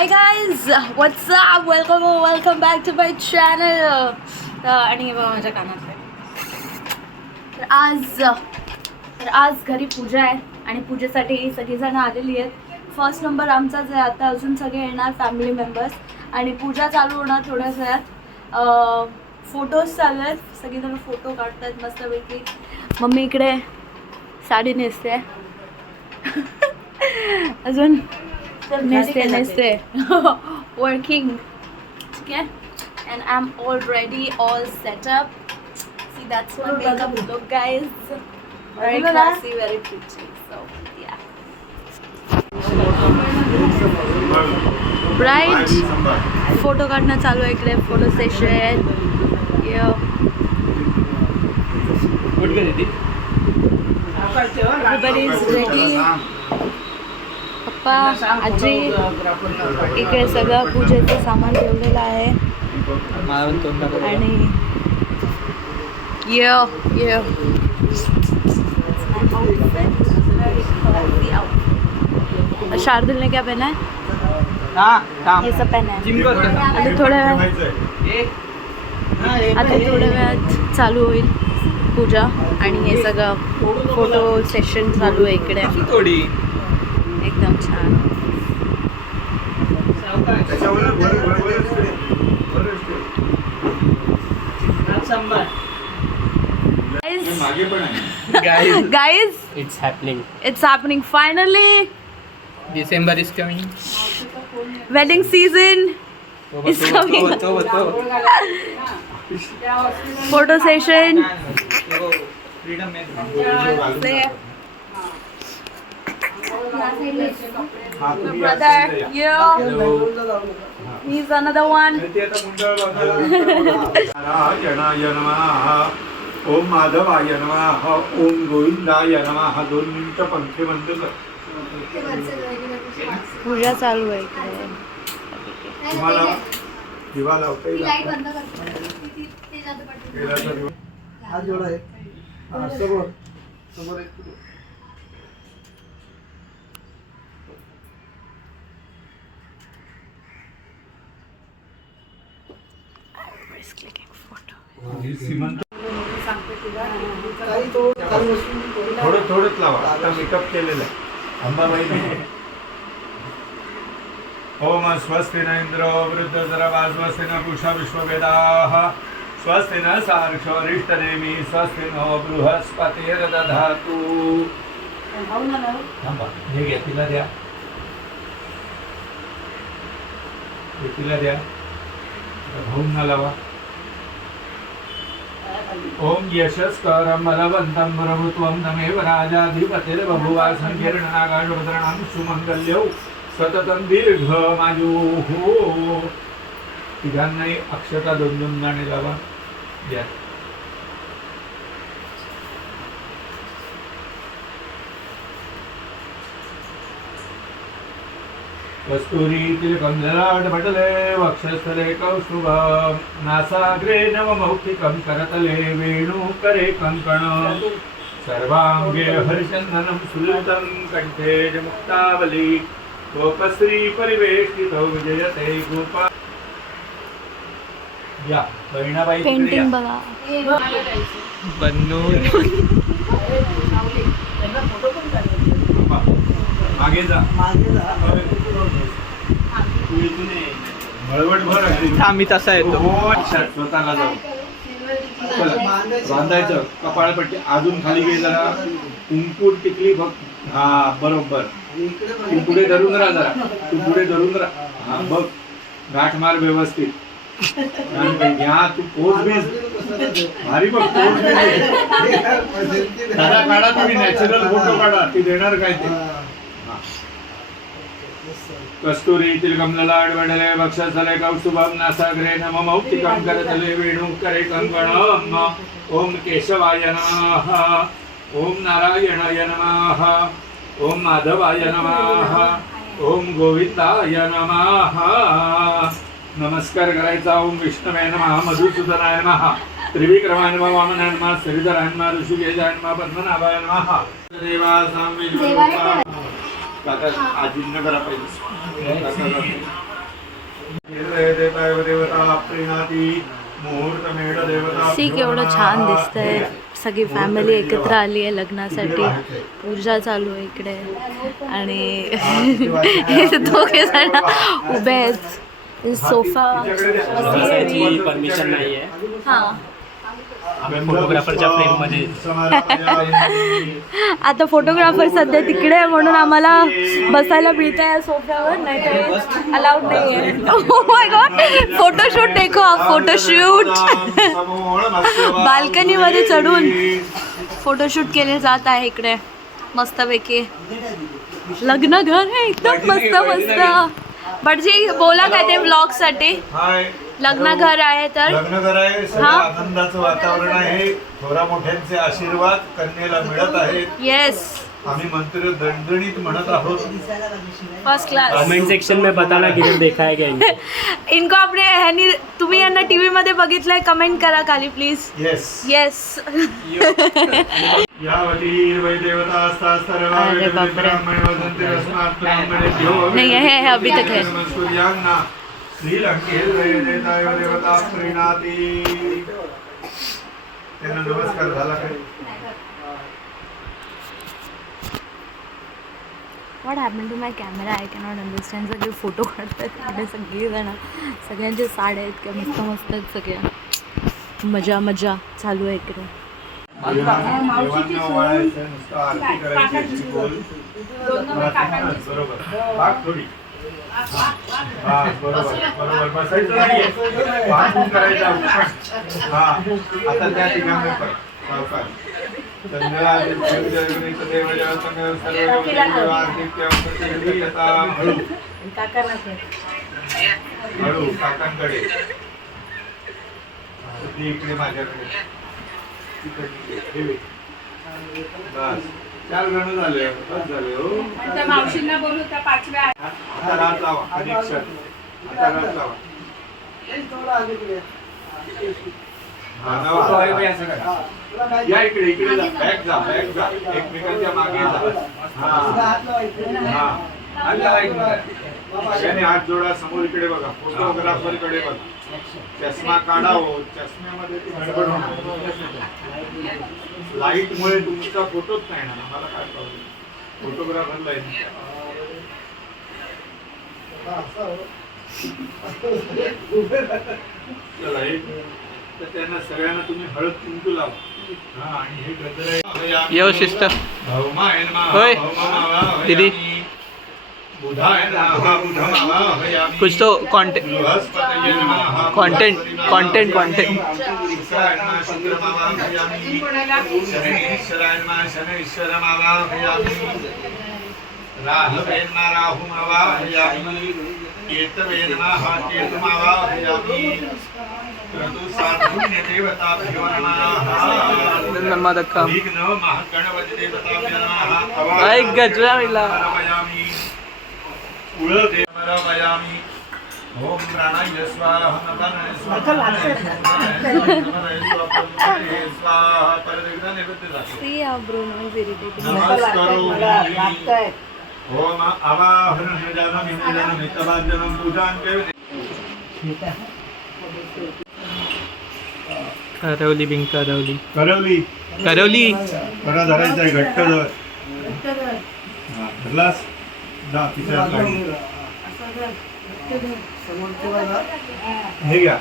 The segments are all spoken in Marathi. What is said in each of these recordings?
High guys, what's up, welcome back to my channel. आणि हे बघा माझ्या कानात आहे. तर आज घरी पूजा आहे आणि पूजेसाठी सगळीजण आलेली आहेत. फर्स्ट नंबर आमचाच आहे. आता अजून सगळे येणार फॅमिली मेंबर्स आणि पूजा चालू होणार थोड्याच वेळात. फोटोज चालू आहेत, सगळीजण फोटो काढतात मस्तपैकी. मम्मी इकडे साडी नेसते अजून नेसते वर्किंग. ठीक आहे. And I'm all ready, all set up. See, that's my makeup look, guys. Very classy, very pretty. So, yeah. Bright. Photo काढणं चालू आहे इकडे. Photo session. Everybody is ready. पप्पा, आजी इकडे सगळं पूजेचं सामान ठेवलेलं आहे. आणि शार्दुल ने क्या पहना है? ये सब पहना है. आता थोड्या वेळात चालू होईल पूजा आणि हे सगळं फोटो सेशन चालू आहे इकडे. एकदम छान. Guys, it's happening finally. December is coming. Wedding season is coming. Photo session. Brother, he's another one. ओम माधवाय नमः, ओम गोविंदाय नमः. 2 मिनिटं पंखे बंद कर. पूजा चालू आहे इकडे. तुम्हाला दिवा लावता येईल. हात जोडा आहे. समोर समोर एक थोडंच लावा. आता मेकअप केलेला आहे. अंबाबाई ओम स्वस्ति न इंद्र वृद्धजरा स्वस्ति न पूषा विश्ववेदाः स्वस्ति न सार्क्ष्य अरिष्टनेमि स्वस्ति नो बृहस्पतिर्दधातु. हे घ्या, तिला द्या, तिला द्या. भाऊंना लावा. ओम यशस्करं बलवन्तं प्रभुत्वं तमेव राजाधिपतिर्बभुवा. संकीर्णनागाशोधराणां सुमंगल्यौ सततं दीर्घमायुः. तिघांनाही अक्षता 2-2 दाणे लावा. द्या. कस्तुरी तिलकं ललाटपटले वक्षस्थले कौस्तुभं नासाग्रे नवमौक्तिकं करतले वेणुकरे कङ्कणं सर्वाङ्गे हरिचन्दनं सुललितं कण्ठे च मुक्तावली. गोपश्री परिवेष्टितो विजयते गोपा. या बहिणाबाई पेंटिंग बघा. मागे जा. मळवट भर. आम्ही तसा येतो. स्वतःला जाऊ. बांधायचं कपाळपट्टी. अजून खाली घे जरा. कुंकू टिकली बघ. हा बरोबर. तू पुढे धरून राहा जरा. तू पुढे धरून राहा. हा बघ. गाठ मार व्यवस्थित. घ्या. तू पोज बीज भारी बघ. पोज काढा काढा. तुम्ही नॅचरल फोटो काढा. ती देणार काय ते. कस्तुरी तिलकं ललाटपटले वक्षस्थले कौस्तुभं नासाग्रे नवमौक्तिकं करतले वेणुकरे कङ्कणं. ओम केशवाय नमः, ओम नारायणाय नमः, ओम माधवाय नमः, ओम गोविंदाय नमः. नमस्कार करायचा. ओम विष्णवे नमः, मधुसूदनाय नमः, त्रिविक्रमाय नमः, वामनाय नमः, श्रीधराय नमः, ऋषिकेशाय नमः, पद्मनाभाय नमः. देवा साम्य काका आजींना करा पाहिजे. देवताय देवता प्रीणाती मुहूर्तमेढ देवता सी केवढं छान दिसतंय. सगळी फॅमिली एकत्र आली आहे लग्नासाठी. पूजा चालू आहे इकडे आणि हे दोघे जण उभे आहेत. सोफा परमिशन नाही आहे. हां फोटोग्राफरच्या फ्रेममध्ये. आता फोटोग्राफर सध्या तिकडे आहे म्हणून आम्हाला बसायला मिळतं आहे सोफ्यावर, नाही तर अलाउड नाही आहे. ओ माय गॉड, फोटोशूट देखो आप, फोटोशूट बाल्कनीमध्ये चढून फोटोशूट केले जात आहे इकडे मस्तपैकी. लग्न घर आहे एकदम मस्त मस्त. भटजी बोला काय ते ब्लॉगसाठी. लग्न घर आहे तर लग्न घर आहे, सगळं हा? आनंदाचं वातावरण आहे. थोरा मोठ्यांचे आशीर्वाद कन्येला मिळत आहेत. येस, आम्ही मंत्र दणदणीत म्हणत आहोत. First class. कमेंट सेक्शन में बताना किधर देखा है क्या इनको. इनको आपने ह्यांनी तुम्ही यांना टीव्ही मध्ये बघितलंय, कमेंट करा खाली प्लीज. येस. येस. यावती वै देवता सर्वा अरे बापरे. ब्राह्मणे वदन्ति रस्मात् ब्राह्मणेभ्यो नहीं है अभी तक है. नमस्कुर्यान्ना श्रीलंके देवताय देवता प्रीणाती. त्यांना नमस्कार झाला काय? What happen to my camera, I cannot understand. सगळे फोटो काढतात इकडे सगळेजण, सगळ्यांचे साड्या आहेत का मस्त मस्त आहेत सगळ्या. मजा मजा चालू आहे इकडे. देवांना ओवाळायचं, नुसतं आरती करायची. बोल बरोबर. पाक थोडी. हा बरोबर बरोबर. बसायचं नाहीये, पाकून करायचं. हा आता त्या ठिकाणी कर. सावकाश. हळू काकांकडे. इकडे माझ्याकडे. बस 4 गण झाले. बस झाले हो. मावशींना बोलू त्या 5व्या. आता रात लावा. कनेक्शन आता रात लावा. हा, नवा. या इकडे इकडे जा. बॅक जा बॅक जा. एकमेकांच्या मागे जा. हा हा. आला एक मिनिट. याने हात जोडा. समोर इकडे बघा. फोटोग्राफर कडे बघा. चष्मा काढा हो. चष्म्यामध्ये ती गडबड होणार. लाईट मुळे तुमचा फोटोच नाही ना. मला काय प्रॉब्लेम. फोटोग्राफरला चला एक तर त्यांना सगळ्यांना तुम्ही हळद कुंकू लावा. हा आणि हे गजर यो सिस्टर. होय. दीदी. कुछ तो कंटेंट कंटेंट कंटेंट कंटेंट. गजरा मिला. ओम प्राणाय स्वाहा नमः स्वाहा परदेवता नैवेद्य See how Bruno is irritating. नमस्कारो. ओम आवाहनं जानमि जानमि तवाजनं पूजां केवले. करवली बिंग करवली करवली करवली. करा धरायचा आहे. घट्ट धर. हा धरलास. जा तिसऱ्या लाईन. हे घ्या.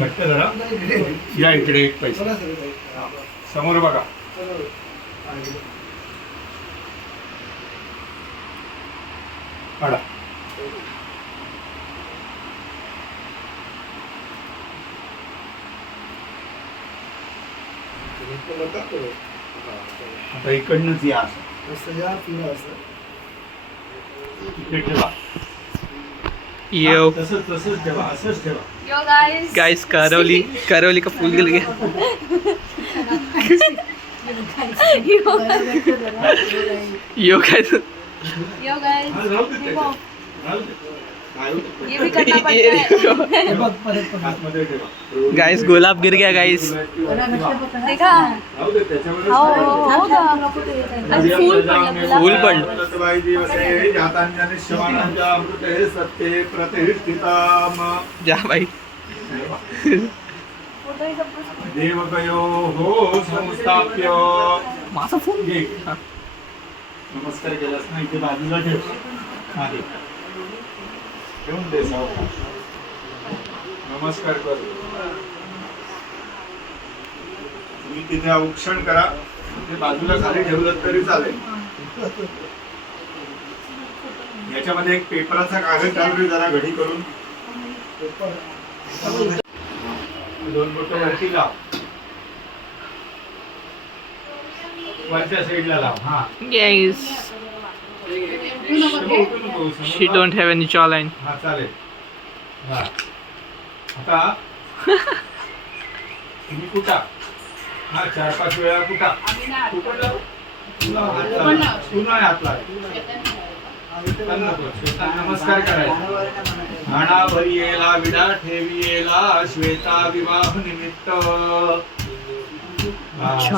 घट्ट धरा. या इकडे एक पैसा. समोर बघा. काढा. आता इकडनंच या असं. इकडे ठेवा. यो तसंच तसंच ठेवा. असंच ठेवा. Yo guys. गाइस करवली करवली का फूल गिर गया. Yo. यो काय Yo guys. हा, राहू दे ते. राहू दे. ये भी करना पड़ता है. आतमध्ये ठेवा. गाइस गुलाब गिर गया गाइस. देखा राहू दे, त्याच्यामध्ये हो काय? हो ना. आज फूल पडलं फूल गुलाब. पडलं. लतबाई दिवसे जातांजने शिवानांच्या अमृते सत्ये प्रतिष्ठिताम जा भाई. देवकयो हो संस्थाप्य. माझा फोन घे. नमस्कार केलास ना, इथे बाजूला ठेव. हा, घे. ठेवून दे सावकाश. नमस्कार कर. तुम्ही तिथे औक्षण करा. ते बाजूला खाली ठेवलं तरी चालेल. याच्यामध्ये एक पेपराचा कागद घालून जरा घडी करून दोन बोटं वरती लाव. वरच्या साईडला लाव. हा. गाइस उठू नको, समोर शी लाव. Don't have any jawline. हा, चालेल. हा. आता तुम्ही कुठा. हा, 4-5 वेळा कुठा. कुठं लाव. तुला हात लाव. तू नाही हात लाव. पण नको. स्वतः नमस्कार करायचा. हाणा भरी येला विडा ठेवी येला श्वेता विवाह निमित्त.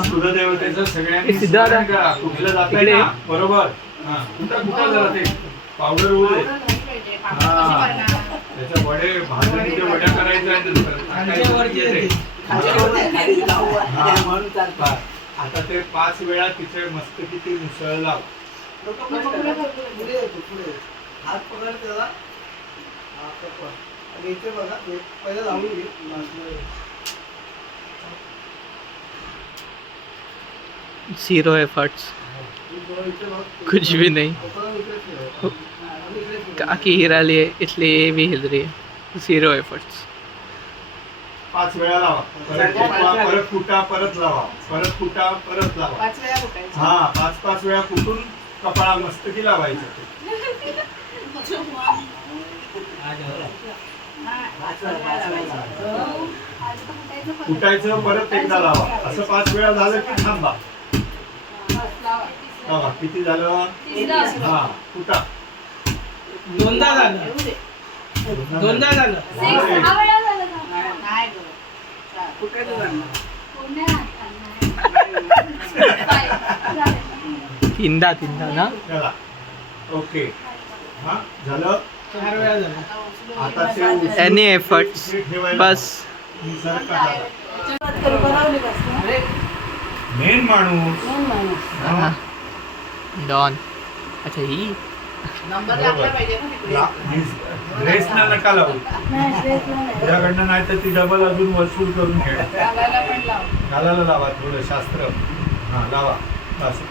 सूर्यदेवतेचं सगळ्यांनी सिद्धार्थ. स्मरण करा. कुठलं जातंय इकडे. ना, बरोबर. हा, कुठं जरा ते पावडर होऊ दे. हा, त्याच्या वडे भाजणीचे वड्या करायच्या आहेत नंतर. टाकायचं म्हणजे ते. हा. आता ते 5 वेळा तिचे मस्त किती मुसळ लाव. हात पकड त्याला आणि इथे बघा पहिला लावून घे. जीरो एफर्ट्स. कुछ भी नहीं. काकी हिरा लिए इसलिए ये भी हिल रही है. जीरो एफर्ट्स. 5 वेळा लावा. परत कुटा, परत कुटा, परत लावा. परत कुटा, परत लावा. 5 वेळा कुटायचं. हा, 5-5 वेळा कुटून कपाळा मस्तकी लावायचं. कुटायचं, परत एकदा लावा. असं 5 वेळा झालं की थांबा. लावा. किती झालं? हा, कुटा. दोनदा झालं. दोनदा झालं. सहा वेळा झालं का? नाही गं. कुटायचं झालं. तीनदा ना. चला. ओके. हा, झालं. 4 वेळा झालं. आता ते उचलून एनी एफर्ट्स. इथे ठेवायला बस. सरका झालं. मेन माणूस. हा. डॉन. अच्छा ही नंबर लागला पाहिजे ना तिकडे. ड्रेसला नका लावू. तुझ्याकडनं नाही तर ती डबल अजून वसूल करून घे. घालायला पण लाव. घालायला लावा थोडं शास्त्र. हा, लावा. बस.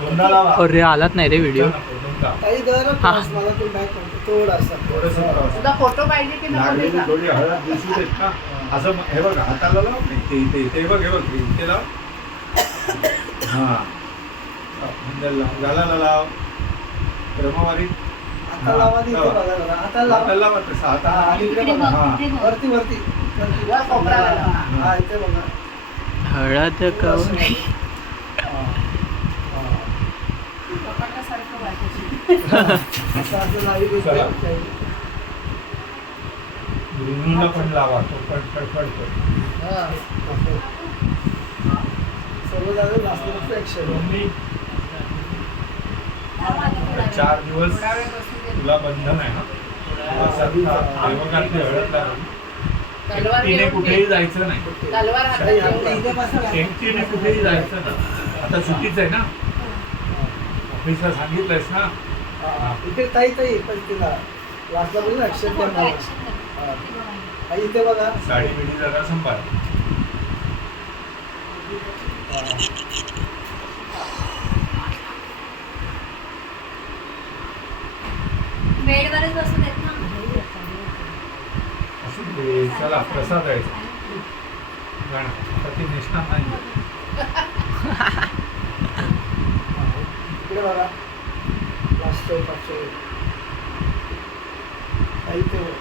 दोनदा लावा. अरे आलात नाही रे व्हिडिओ. नको, दोनदा. काही जरा हा. त्रास मला तो बॅक करतो थोडासा. थोडंसं त्रास. तुला फोटो पाहिजे की नको ते लागलेली सांग. थोडी हळद दिसू देत का. असं हे बघ, हाताला लाव. नाही, इथे इथे बघ, हे बघ, इथे लाव. हा, मंदल लाव. घालायला लाव. क्रमवारी. आता लावा आणि इथे बघा जरा. आता लावा. हाताला लावा तसं. हा, हाताला. आणि इकडे बघा. हा. वरती वरती वरती. वर कोपऱ्याला लावा. हा, इथे बघा. हळद कवरी. कपाटासारखं वाटायचं. असं असं लावी चला. देतो. रिंगला पण लावा. तो फडफडतो. हा. सर्व झालं. Last action. दोन्ही 4 दिवस थोडा वेळ बसून दे. तुला बंधन आहे ना. देवघातली हळद लागली. तलवार एकटीने घेऊन कुठेही घे. जायचं नाही. तलवार हातात आणि घेऊन आपल्या घे. इथे बसा. एकटीने कुठेही जायचं ना. आता सुट्टीच आहे ना. ऑफिसला सांगितलंयस ना. हा. इथे ताई ताई पण तिला लास्टला बोलू ऍक्शन करणार. हा, इथे बघा. साडी बिडी जरा संभाळ. बेडवरच बसून येत ना. असू दे. चला, प्रसाद आहे. गाणं. आता ते नेशनल नाही. इकडे बघा. लास्ट पाचशे. इथे बघा.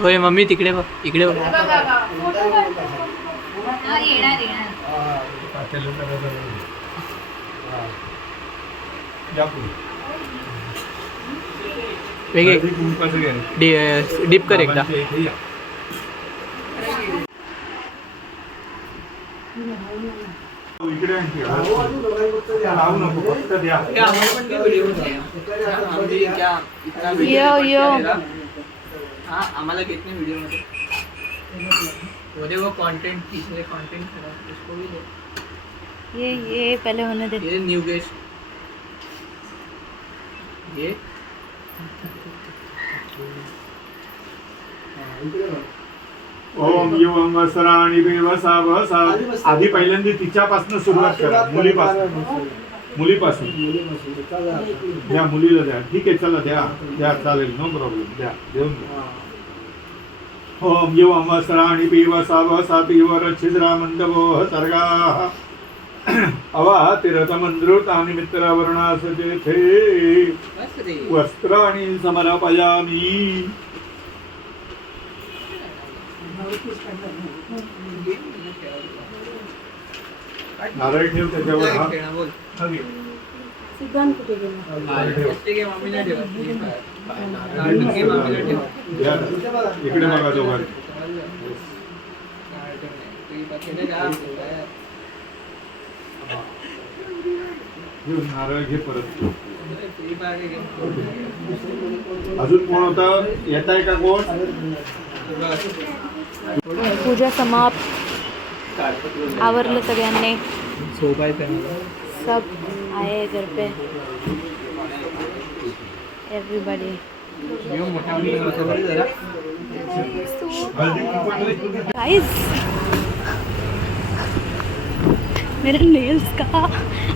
होय मम्मी तिकडे बघ. इकडे बघ. बघा, बघा. हा, येणार येणार. हा. पातेलं जरा जवळ घे. या पुढे. वेगळे हळदी कुंकवाचं घ्यायचं. डीप कर एकदा. बाबांच्या इथे या. इकडे आणखी लावू नको, फक्त द्या. यो आम्हाला घेत नाही व्हिडिओ मध्ये. वो कंटेंट तीसरे कंटेंट खराब उसको भी दे. ये पहले होने दे. ये न्यू गेस्ट. ये ओम युवं वस्त्राणि देवसा वसा. आधी पहिल्यांदा तिच्यापासून सुरुवात करा, मुलीपासून द्या, मुलीला द्या. ठीक आहे, चला द्या चालेल, नो प्रॉब्लेम, द्या, देऊन द्या. ओम युवं वस्त्राणि देवसा वसा तीवर छिद्रा मंडपो सर्गाः अवातिरतमन्द्रुतानि मित्रावरणासते वस्त्राणि समर्पयामि. नारळ ठेव त्याच्यावर. हा घे. सिद्धांत कुठे गेला? द्या. इकडे बघा दोघांनी. घेऊन नारळ घे परत. अजून कोण होतं? येत आहे का कोण? पूजा समाप्त. आवरलं सगळ्यांनी. सब आए घर पे. एवरीबॉडी. गाइस, मेरे नेल्स का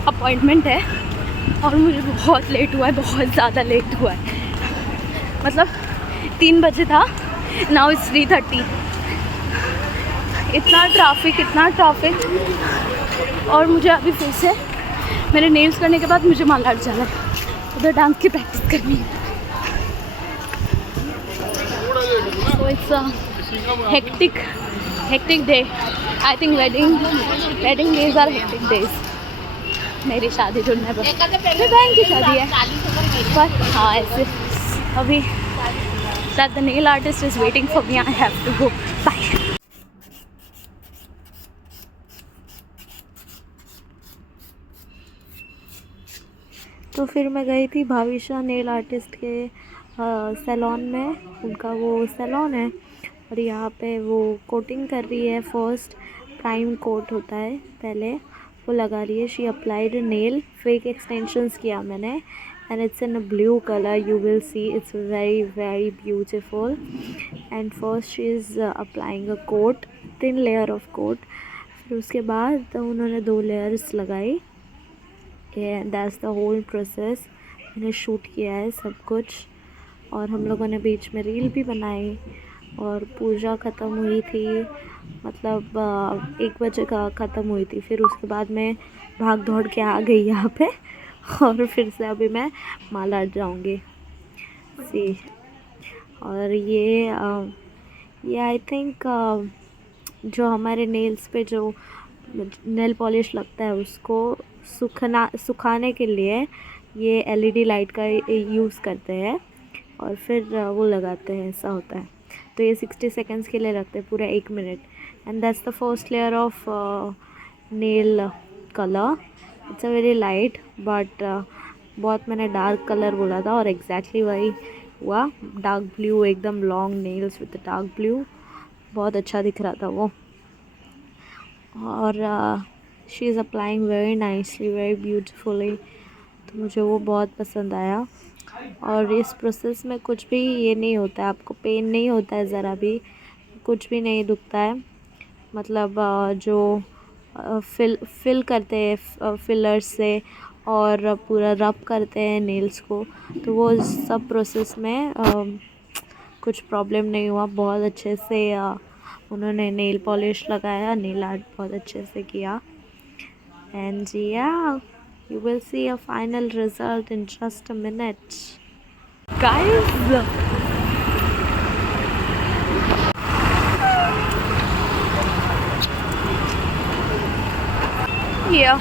अपॉइंटमेंट है और मुझे बहुत लेट हुआ है, बहुत ज़्यादा लेट हुआ है. मतलब 3 बजे था, नाउ इट्स 3:30. इतना ट्रैफिक. और मुझे अभी फिर से मेरे नेल्स करने के बाद मुझे मालाड जाना है, उधर डांस की प्रैक्टिस करनी है. So it's a hectic day. I think wedding days are hectic days. मेरी शादी जुड़ने पर मेरी बहन की शादी है, पर हाँ ऐसे अभी that the nail artist is waiting for me. I have to go. Bye. तो फिर मैं गई थी भाविशा नेल आर्टिस्ट के सैलून में. उनका वो सैलून है और यहाँ पे वो कोटिंग कर रही है. फर्स्ट प्राइम कोट होता है पहले, वो लगा रही है. She applied nail fake extensions किया मैंने, and it's in a blue color. You will see it's very beautiful. And first she is applying a coat, thin layer of coat. फिर उसके बाद उन्होंने 2 layers लगाई. and that's the whole process. मैंने शूट किया है सब कुछ और हम लोगों ने बीच में रील भी बनाई. और पूजा ख़त्म हुई थी, मतलब 1 बजे का ख़त्म हुई थी. फिर उसके बाद मैं भाग दौड़ के आ गई यहाँ पे और फिर से अभी मैं मालाड जाऊँगी. सी और ये आई थिंक जो हमारे नेल्स पे जो नेल पॉलिश लगता है उसको सुखाने के लिए ये LED लाइट का यूज़ करते हैं और फिर वो लगाते हैं. ऐसा होता है. तो ये 60 सेकेंड्स के लिए रखते हैं, पूरा 1 minute. End that's the first layer of nail colour. It's a very light but बहुत मैंने डार्क कलर बोला था और एग्जैक्टली वही हुआ. डार्क ब्लू, एकदम long nails with dark blue. बहुत अच्छा दिख रहा था वो. और she is applying very nicely, very beautifully. तो मुझे वो बहुत पसंद आया. और इस प्रोसेस में कुछ भी ये नहीं होता है, आपको पेन नहीं होता है, ज़रा भी कुछ भी नहीं दुखता है. मतलब जो फिल करते हैं फिलर्स से और पूरा रब करते हैं नेल्स को, तो वो सब प्रोसेस में कुछ प्रॉब्लम नहीं हुआ. बहुत अच्छे से उन्होंने नेल पॉलिश लगाया, नेल आर्ट बहुत अच्छे से किया. एंड या you will see a final result in just a minute. Guys, yeah.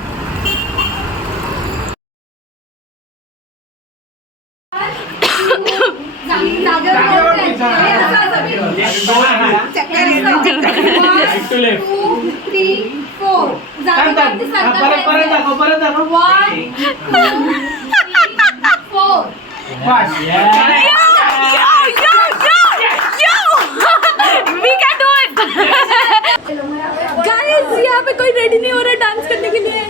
We can do it. Guys, यहाँ पे कोई रेडी नहीं हो रहा डांस करने के लिए.